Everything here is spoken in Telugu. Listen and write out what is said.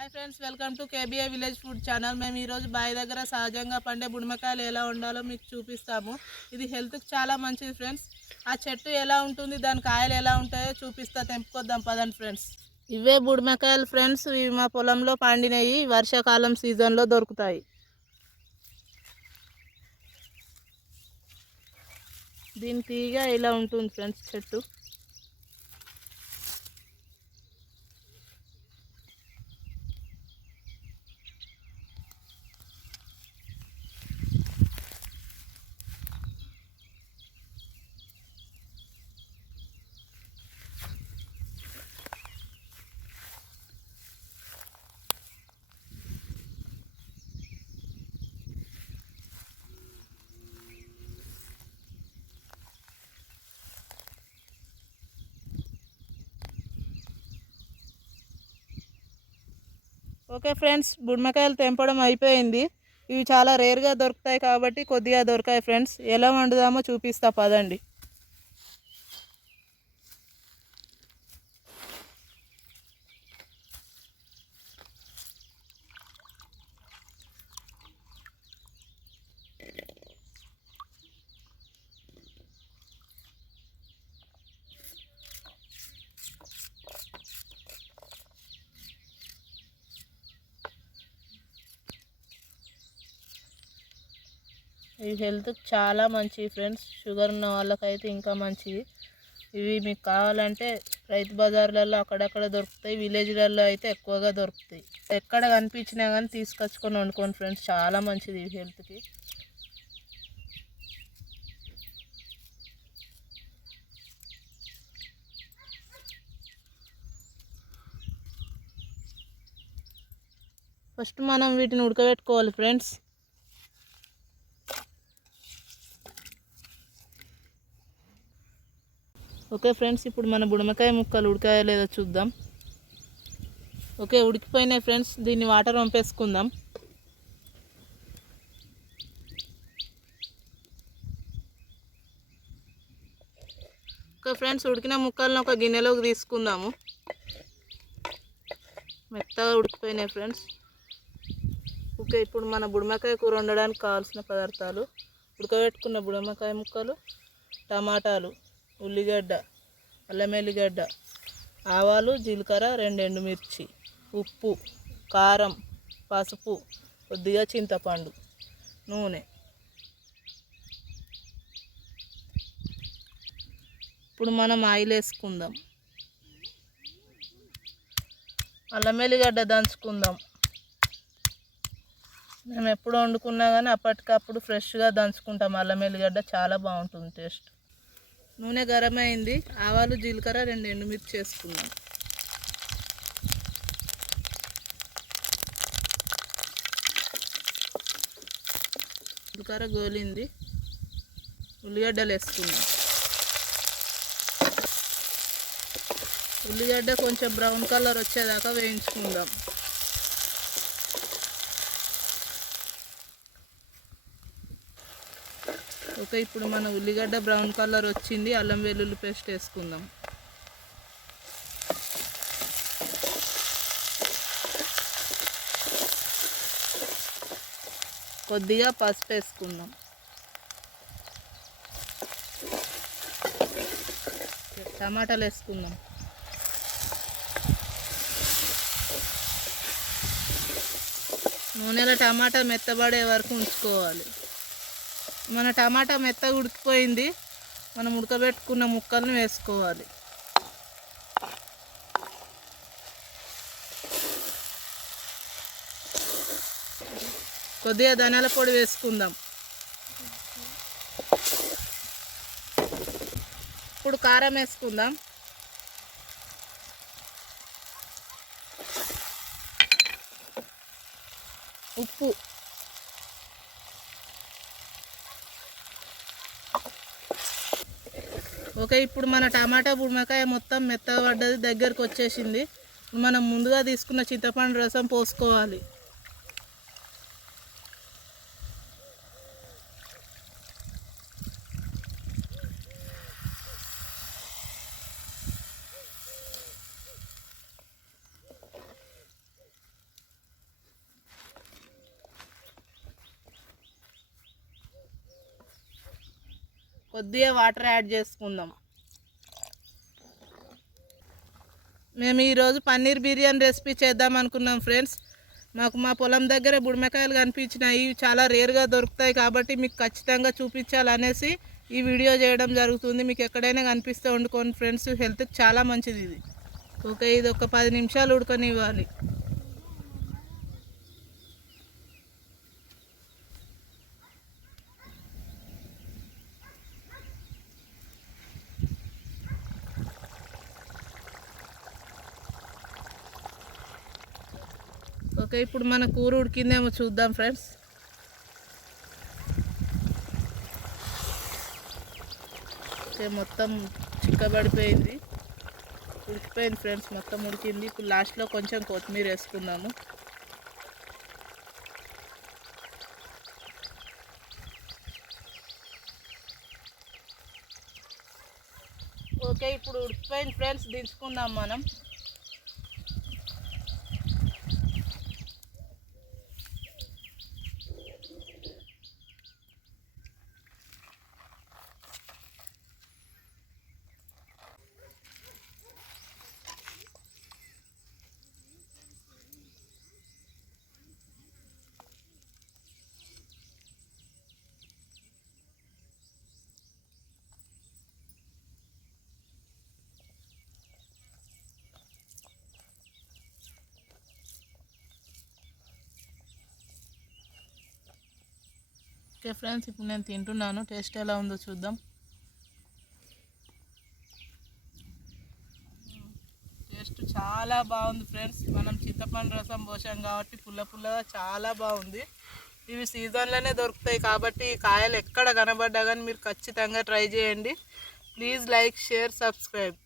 Hi friends welcome to KBA village food channel. మేము ఈరోజు బావి దగ్గర సహజంగా పండే బుడిమకాయలు ఎలా ఉండాలో మీకు చూపిస్తాము. ఇది హెల్త్కి చాలా మంచిది ఫ్రెండ్స్. ఆ చెట్టు ఎలా ఉంటుంది దాని కాయలు ఎలా ఉంటాయో చూపిస్తా తెంపుకొద్దాం పదండి ఫ్రెండ్స్. ఇవే బుడిమకాయలు ఫ్రెండ్స్ ఇవి మా పొలంలో పండినవి వర్షాకాలం సీజన్లో దొరుకుతాయి. దీని తీగ ఇలా ఉంటుంది ఫ్రెండ్స్ చెట్టు. ఓకే ఫ్రెండ్స్ బుడ్మకాయలు తెంపడం అయిపోయింది. ఇవి చాలా రేర్గా దొరుకుతాయి కాబట్టి కొద్దిగా దొరికాయి ఫ్రెండ్స్. ఎలా వండుదామో చూపిస్తా పదండి. ఈ హెల్త్కి చాలా మంచి ఫ్రెండ్స్. షుగర్ ఉన్న వాళ్ళకైతే ఇంకా మంచిది. ఇవి మీకు కావాలంటే రైతు బజార్లలో అక్కడక్కడ దొరుకుతాయి. విలేజ్లలో అయితే ఎక్కువగా దొరుకుతాయి. ఎక్కడ కనిపించినా కానీ తీసుకొచ్చుకొని వండుకోండి ఫ్రెండ్స్. చాలా మంచిది ఇవి హెల్త్కి. ఫస్ట్ మనం వీటిని ఉడకబెట్టుకోవాలి ఫ్రెండ్స్. ఓకే ఫ్రెండ్స్ ఇప్పుడు మన బుడమకాయ ముక్కలు ఉడికాయో లేదో చూద్దాం. ఓకే ఉడికిపోయినాయి ఫ్రెండ్స్ దీన్ని వాటర్ పంపేసుకుందాం. ఓకే ఫ్రెండ్స్ ఉడికిన ముక్కలను ఒక గిన్నెలోకి తీసుకుందాము. మెత్తగా ఉడికిపోయినాయి ఫ్రెండ్స్. ఓకే ఇప్పుడు మన బుడమకాయ కూర వండడానికి కావాల్సిన పదార్థాలు ఉడకబెట్టుకున్న బుడమకాయ ముక్కలు టమాటాలు. ఉల్లిగడ్డ అల్లం ఎల్లిగడ్డ ఆవాలు జీలకర్ర రెండు ఎండుమిర్చి ఉప్పు కారం పసుపు కొద్దిగా చింతపండు నూనె. ఇప్పుడు మనం ఆయిల్ వేసుకుందాం. అల్లం ఎల్లిగడ్డ దంచుకుందాం. మేము ఎప్పుడు వండుకున్నా కానీ అప్పటికప్పుడు ఫ్రెష్గా దంచుకుంటాం. అల్లం ఎల్లిగడ్డ చాలా బాగుంటుంది టేస్ట్. నూనె గరం అయింది ఆవాలు జీలకర్ర రెండు ఎండుమిర్చి వేసుకున్నాం జీలకర్ర గోలింది ఉల్లిగడ్డలు వేసుకున్నాం. ఉల్లిగడ్డ కొంచెం బ్రౌన్ కలర్ వచ్చేదాకా వేయించుకుందాం. ఓకే ఇప్పుడు మన ఉల్లిగడ్డ బ్రౌన్ కలర్ వచ్చింది అల్లం వెల్లుల్లి పేస్ట్ వేసుకుందాం. కొద్దిగా పసుపు వేసుకుందాం. టమాటాలు వేసుకుందాం. నూనెలో టమాటా మెత్తబడే వరకు ఉంచుకోవాలి. మన టమాటా మెత్తగా ఉడికిపోయింది. మనం ఉడకబెట్టుకున్న ముక్కల్ని వేసుకోవాలి. కొద్దిగా ధనాల పొడి వేసుకుందాం. ఇప్పుడు కారం వేసుకుందాం. ఉప్పు. ఓకే ఇప్పుడు మన టమాటా బుడమకాయ మొత్తం మెత్తగా పడ్డది దగ్గరకు వచ్చేసింది మనం ముందుగా తీసుకున్న చింతపండు రసం పోసుకోవాలి. కొద్దిగా వాటర్ యాడ్ చేసుకుందాం. మేము ఈరోజు పన్నీర్ బిర్యానీ రెసిపీ చేద్దాం అనుకున్నాం ఫ్రెండ్స్. మాకు మా పొలం దగ్గర బుడమకాయలు కనిపించినాయి. ఇవి చాలా రేర్గా దొరుకుతాయి కాబట్టి మీకు ఖచ్చితంగా చూపించాలనేసి ఈ వీడియో చేయడం జరుగుతుంది. మీకు ఎక్కడైనా కనిపిస్తే వండుకోండి ఫ్రెండ్స్. హెల్త్కి చాలా మంచిది ఇది. ఓకే ఇది ఒక పది నిమిషాలు ఉడకనివ్వాలి. ఓకే ఇప్పుడు మన కూర ఉడికిందేమో చూద్దాం ఫ్రెండ్స్. ఓకే మొత్తం చిక్కబడిపోయింది. ఉడికిపోయింది ఫ్రెండ్స్ మొత్తం ఉడికింది. ఇప్పుడు లాస్ట్లో కొంచెం కొత్తిమీర వేసుకుందాము. ఓకే ఇప్పుడు ఉడికిపోయింది ఫ్రెండ్స్ దించుకుందాం మనం. ఓకే ఫ్రెండ్స్ ఇప్పుడు నేను తింటున్నాను. టేస్ట్ ఎలా ఉందో చూద్దాం. టేస్ట్ చాలా బాగుంది ఫ్రెండ్స్. మనం చింతపండు రసం పోసాం కాబట్టి పుల్ల పుల్లగా చాలా బాగుంది. ఇవి సీజన్లోనే దొరుకుతాయి కాబట్టి ఈ కాయలు ఎక్కడ కనబడ్డా కానీ మీరు ఖచ్చితంగా ట్రై చేయండి. Please like share subscribe.